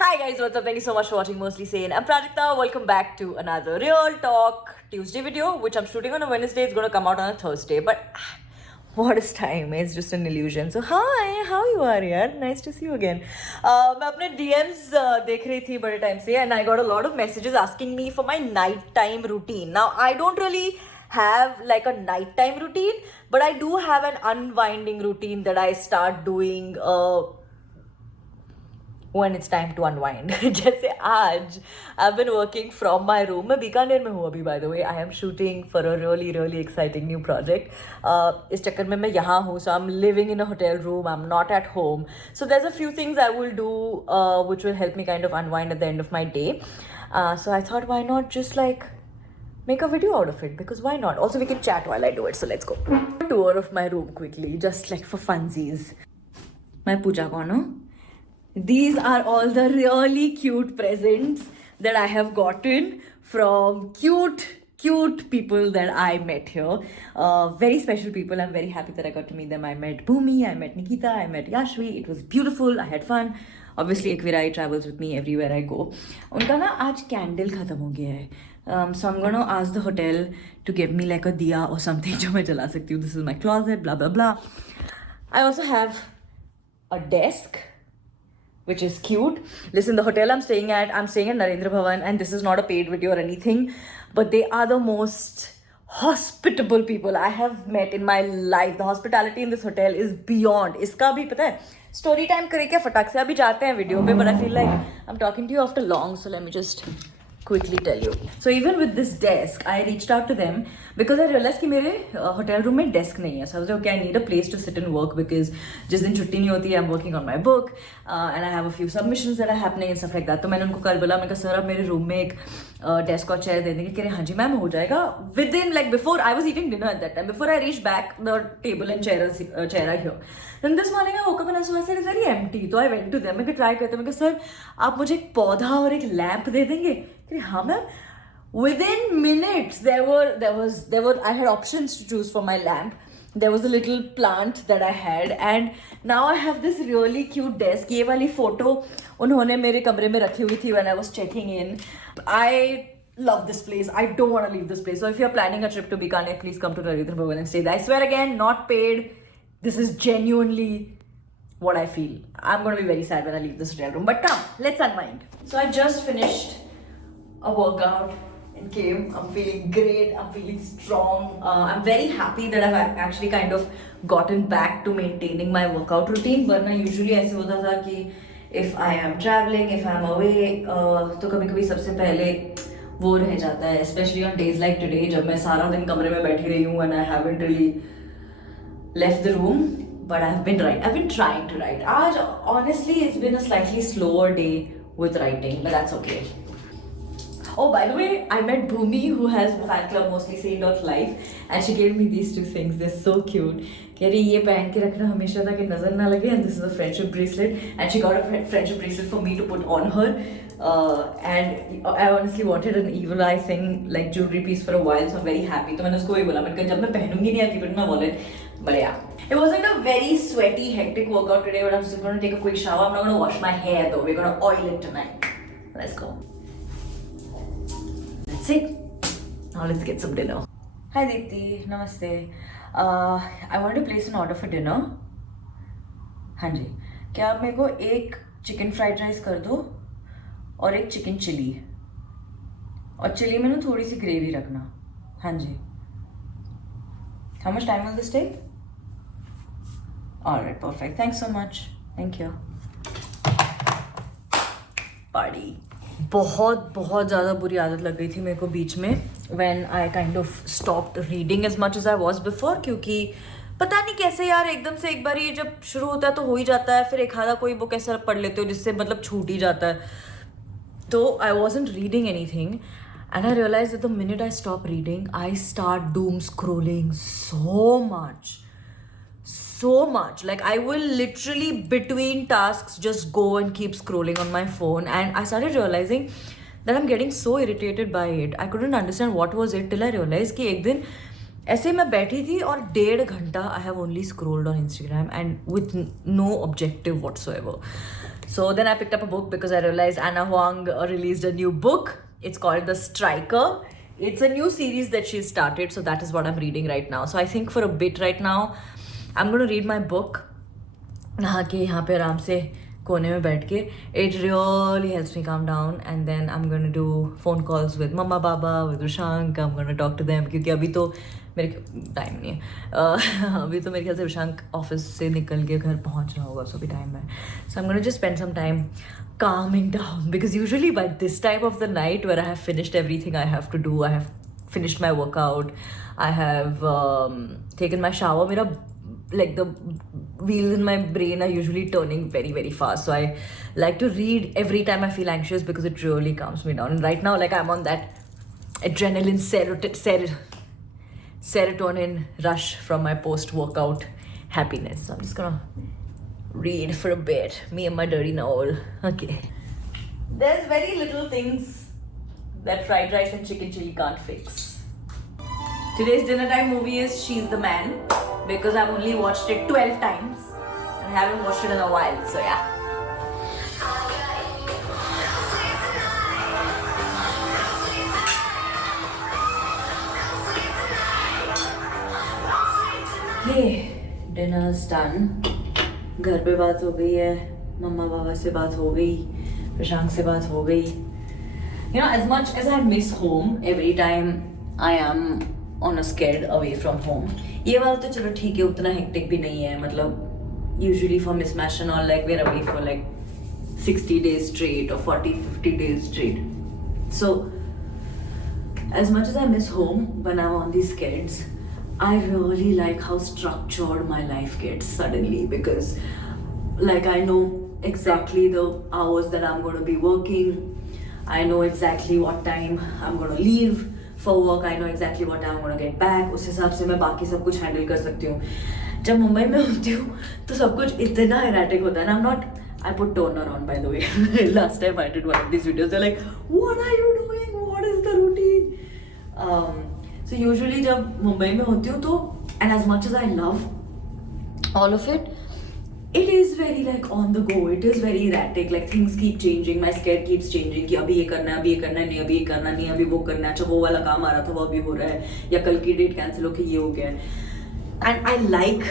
Hi guys, what's up? Thank you so much for watching Mostly Sane. I'm Prajakta. Welcome back to another Real Talk Tuesday video, which I'm shooting on a Wednesday. It's gonna come out on a Thursday, but what is time? It's just an illusion. So hi, how you are yaar? Nice to see you again. मैं अपने DMs देख रही थी बड़े time से, and I got a lot of messages asking me for my nighttime routine. Now I don't really have like a nighttime routine, but I do have an unwinding routine that I start doing when it's time to unwind. जैसे आज I've been working from my room. मैं बीकानेर में हूँ अभी, by the way. I am shooting for a really exciting new project. इस चक्कर में मैं यहाँ हूँ, so I'm living in a hotel room. I'm not at home. So there's a few things I will do which will help me kind of unwind at the end of my day. So I thought, why not just like make a video out of it, because why not? Also, we can chat while I do it, so let's go. Tour of my room quickly, just like for funsies. मैं पूजा कौन हूँ? These are all the really cute presents that I have gotten from cute people that I met here. Very special people. I'm very happy that I got to meet them. I met Bhumi, I met Nikita, I met Yashvi. It was beautiful. I had fun. Obviously, Ekvirai travels with me everywhere I go. उनका ना आज candle खत्म हो गया है. So I'm gonna ask the hotel to give me like a diya or something जो मैं जला सकती हूँ. This is my closet, blah blah blah. I also have a desk, which is cute. Listen, the hotel I'm staying at Narendra Bhavan, and this is not a paid video or anything, but they are the most hospitable people I have met in my life. The hospitality in this hotel is beyond. इसका भी पता है, story time करे क्या फटाक से अभी जाते हैं video पे, but I feel like I'm talking to you after long, so let me just quickly tell you. So even with this desk, I reached out to them because I realized कि मेरे hotel room में desk नहीं है. So I was like, okay, I need a place to sit and work because जिस दिन छुट्टी नहीं होती है, I'm working on my book and I have a few submissions that are happening and stuff like that. तो मैंने उनको कल बोला, मैं कहा सर आप मेरे room में एक desk और chair दे देंगे? कह रहे हाँ जी मैम हो जाएगा. Within like before I was eating dinner at that time, before I reached back, the table and chair are here. Then this morning I woke up and I saw it's very empty. So I went to them. मैं try करते, मैं कहा sir आप मुझे एक पौधा और एक lamp दे देंगे? हाँ ma'am. Within minutes there were I had options to choose for my lamp. There was a little plant that I had, and now I have this really cute desk. ये वाली photo उन्होंने मेरे कमरे में रखी हुई थी when I was checking in. I love this place. I don't want to leave this place. So if you're planning a trip to Bikaner, please come to Narendra Bhavan and stay there. I swear again, not paid. This is genuinely what I feel. I'm going to be very sad when I leave this hotel room. But come, let's unwind. So I just finished a workout and came. I'm feeling great. I'm feeling strong. I'm very happy that I've actually kind of gotten back to maintaining my workout routine. But usually ऐसे होता था कि if I am traveling, if I'm away, तो कभी-कभी सबसे पहले वो रह जाता है, especially on days like today जब मैं सारा दिन कमरे में बैठी रही हूँ and I haven't really left the room. But I've been trying to write. आज honestly it's been a slightly slower day with writing, but that's okay. Oh, by the way, I met Bhumi, who has a fan club Mostly Sane.life, and she gave me these two things. They're so cute. कह रही ये पहन के रखना हमेशा ताकि नजर ना लगे, and this is a friendship bracelet, and she got a friendship bracelet for me to put on her. And I honestly wanted an evil eye thing, like jewelry piece for a while, so I'm very happy. तो मैंने उसको वही बोला, मैंने कहा जब मैं पहनूंगी नहीं, I'll keep it in my wallet. But yeah, it wasn't a very sweaty, hectic workout today, but I'm just going to take a quick shower. I'm not going to wash my hair though. We're going to oil it tonight. Let's go. That's it. Now let's get some dinner. Hi Deepti, namaste. I want to place an order for dinner. हाँ जी, क्या आप मेरे को एक chicken fried rice कर दो और एक चिकन चिली, और चिली में ना थोड़ी सी ग्रेवी रखना. हाँ जी. How much time will this take? Alright, perfect. Thanks so much. Thank you. Party. बहुत ज़्यादा बुरी आदत लग गई थी मेरे को बीच में when I kind of stopped reading as much as I was before, क्योंकि पता नहीं कैसे यार एकदम से एक बार ये जब शुरू होता है तो हो ही जाता है, फिर एक आधा कोई बुक ऐसा पढ़ लेते हो जिससे मतलब छूट ही जाता है. तो I wasn't reading anything, and I realized that the minute I stop reading, I start doom scrolling so much. Like I will literally between tasks just go and keep scrolling on my phone, and I started realizing that I'm getting so irritated by it. I couldn't understand what was it till I realized कि एक दिन ऐसे मैं बैठी थी और 1.5 घंटा I have only scrolled on Instagram and with no objective whatsoever. So then I picked up a book because I realized Anna Huang released a new book. It's called The Striker. It's a new series that she started, so that is what I'm reading right now. So I think for a bit right now, I'm going to read my book. नहा के यहाँ पे आराम से कोने में बैठ के. It really helps me calm down, and then I'm going to do phone calls with Mama Baba, with Rishank. I'm going to talk to them क्योंकि अभी तो मेरे टाइम नहीं है. अभी तो मेरे ख्याल से विशांक ऑफिस से निकल के घर पहुंच रहा होगा, सो भी टाइम है. So I am gonna just spend some time calming down because usually by this time of the night where I have finished everything I have to do, I have finished my workout, I have taken my shower, mera like the wheels in my brain are usually turning very very fast, so I like to read every time I feel anxious because it really calms me down. And right now like I'm on that adrenaline serotonin rush from my post-workout happiness. So I'm just gonna read for a bit. Me and my dirty novel. Okay. There's very little things that fried rice and chicken chili can't fix. Today's dinner time movie is She's the Man because I've only watched it 12 times and I haven't watched it in a while. So yeah. Dinners done. घर पे बात हो गई है, मम्मा पापा से बात हो गई, प्रशांत से बात हो गई. You know, as much as I miss home every time I am on a sked away from home, ये वाला तो चलो ठीक है, उतना हेक्टिक भी नहीं है. मतलब usually for mismatch and all, like we're away for like 60 days straight or 40-50 days straight. So as much as I miss home when I'm on these skeds, I really like how structured my life gets suddenly because like I know exactly the hours that I'm going to be working. I know exactly what time I'm going to leave for work. I know exactly what time I'm going to get back. उस हिसाब से मैं बाकी सब कुछ handle कर सकती हूँ. जब मुंबई में होती हूँ तो सब कुछ इतना erratic होता है ना. I'm not. I put toner on by the way. Last time I did one of these videos. They're like, what are you doing? What is the routine? So usually जब मुंबई में होती हूँ तो and as much as I love all of it, it is very like on the go. It is very erratic. Like things keep changing. My schedule keeps changing. कि अभी ये करना है, अभी ये करना है, नहीं अभी ये करना नहीं, अभी वो करना है. अच्छा वो वाला काम आ रहा था, वो अभी हो रहा है, या कल की डेट कैंसिल होके ये हो गया है. And I like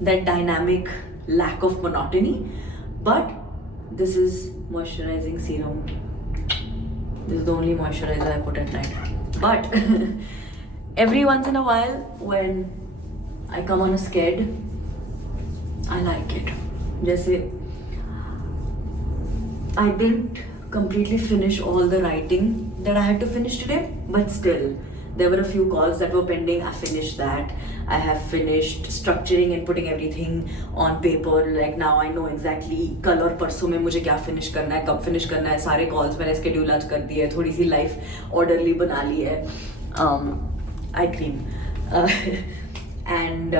that dynamic lack of monotony. But this is moisturizing serum. This is the only moisturizer I put at night. But every once in a while when I come on a sked, I like it. जैसे I didn't completely finish all the writing that I had to finish today, but still there were a few calls that were pending. I finished that. I have finished structuring and putting everything on paper. Like now I know exactly कल और परसों में मुझे क्या finish करना है, कब finish करना है. सारे calls मैंने schedule आज कर दिए, थोड़ी सी life orderly बना ली है. Eye cream. And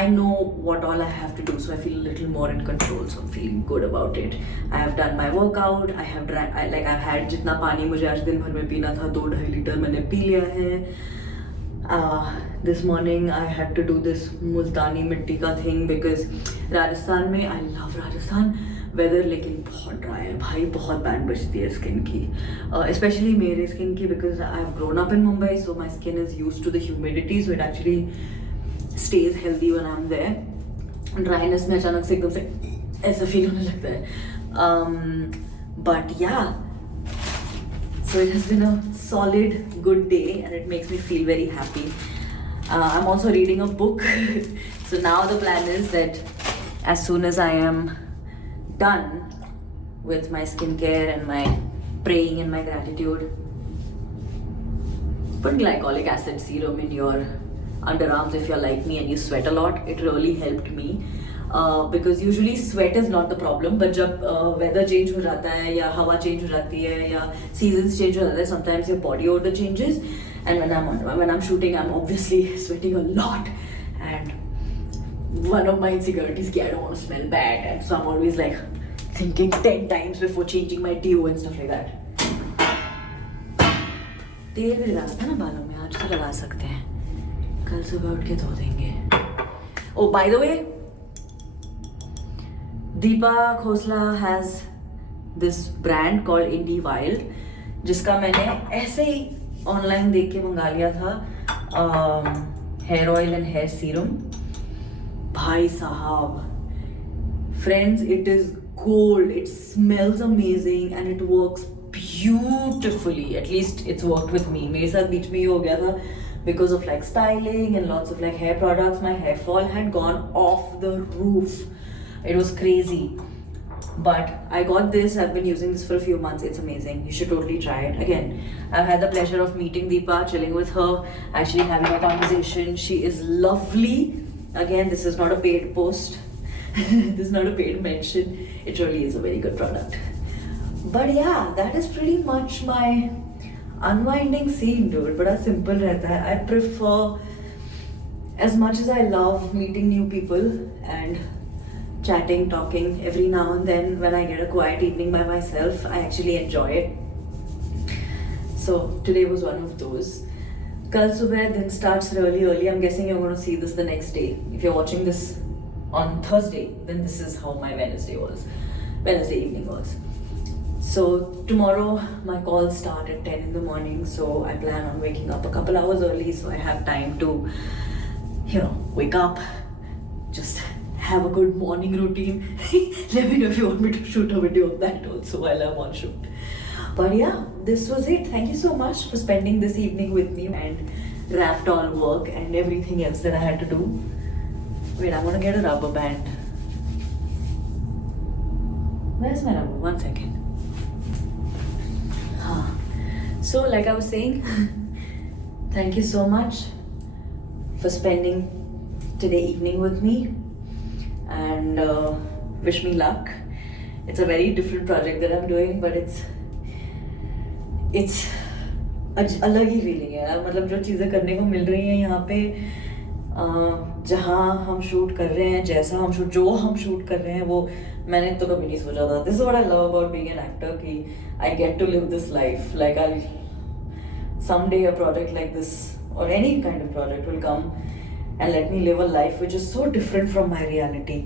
I know what all I have to do, so I feel a little more in control. So I'm feeling good about it. I have done my workout. I have I've had जितना पानी मुझे आज दिन भर में पीना था 2-2.5 litre मैंने पी लिया है. This morning I had to do this मुल्तानी मिट्टी का thing because राजस्थान में I love राजस्थान weather लेकिन बहुत ड्राई है भाई, बहुत बैड बचती है स्किन की, especially मेरे स्किन की because I've grown up in Mumbai, so my skin is used to the humidity, so it actually stays healthy when I'm there. Dryness में अचानक से एकदम से ऐसा फील होने लगता है. But yeah, so it has been a solid good day and it makes me feel very happy. I'm also reading a book. So now the plan is that as soon as I am done with my skincare and my praying and my gratitude, put glycolic acid serum in your underarms if you're like me and you sweat a lot. It really helped me because usually sweat is not the problem, but जब weather change हो जाता है या हवा change हो जाती है या seasons change हो जाता है, sometimes your body odor changes, and when I'm shooting I'm obviously sweating a lot, and one of my insecurities is I don't want to smell bad, and so I'm always like thinking 10 times before changing my deo and stuff like that. तेल भी लगाना था ना बालों में, आज तो लगा सकते हैं, कल सुबह उठ के धो देंगे. Oh, by the way, Deepa Khosla has this brand called Indie Wild, जिसका मैंने ऐसे ही ऑनलाइन देख के मंगा लिया था hair oil and hair serum. भाई साहब, friends, it is gold. It smells amazing and it works beautifully. At least it's worked with me. मेरे साथ बीच में ये हो गया था because of like styling and lots of like hair products. My hair fall had gone off the roof. It was crazy. But I got this. I've been using this for a few months. It's amazing. You should totally try it. Again, I've had the pleasure of meeting Deepa, chilling with her, actually having a conversation. She is lovely. Again, this is not a paid post. This is not a paid mention. It really is a very good product. But yeah, that is pretty much my unwinding scene, dude. Bada simple रहता है. I prefer, as much as I love meeting new people and chatting, talking every now and then, when I get a quiet evening by myself, I actually enjoy it. So today was one of those. Kal subah din starts really early. I'm guessing you're going to see this the next day. If you're watching this on Thursday, then this is how my Wednesday evening was. So tomorrow my calls start at 10 in the morning, so I plan on waking up a couple hours early so I have time to, wake up, just have a good morning routine. Let me know if you want me to shoot a video of that also while I'm on shoot. But yeah, this was it. Thank you so much for spending this evening with me and wrapped all work and everything else that I had to do. Wait, I'm gonna get a rubber band. Where's my rubber? 1 second. So, like I was saying, thank you so much for spending today evening with me, and wish me luck. It's a very different project that I'm doing, but it's अलग ही feeling है. मतलब जो चीज़ें करने को मिल रही हैं यहाँ पे, जहाँ हम शूट कर रहे हैं, जो हम शूट कर रहे हैं, वो मैंने तो कभी नहीं सोचा था. This is what I love about being an actor, कि I get to live this life. Like I someday a project like this or any kind of project will come and let me live a life which is so different from my reality,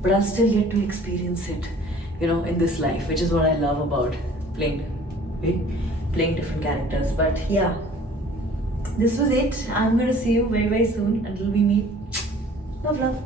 but I'll still get to experience it, in this life, which is what I love about playing different characters. But yeah, this was it. I'm gonna see you very, very soon. Until we meet, love.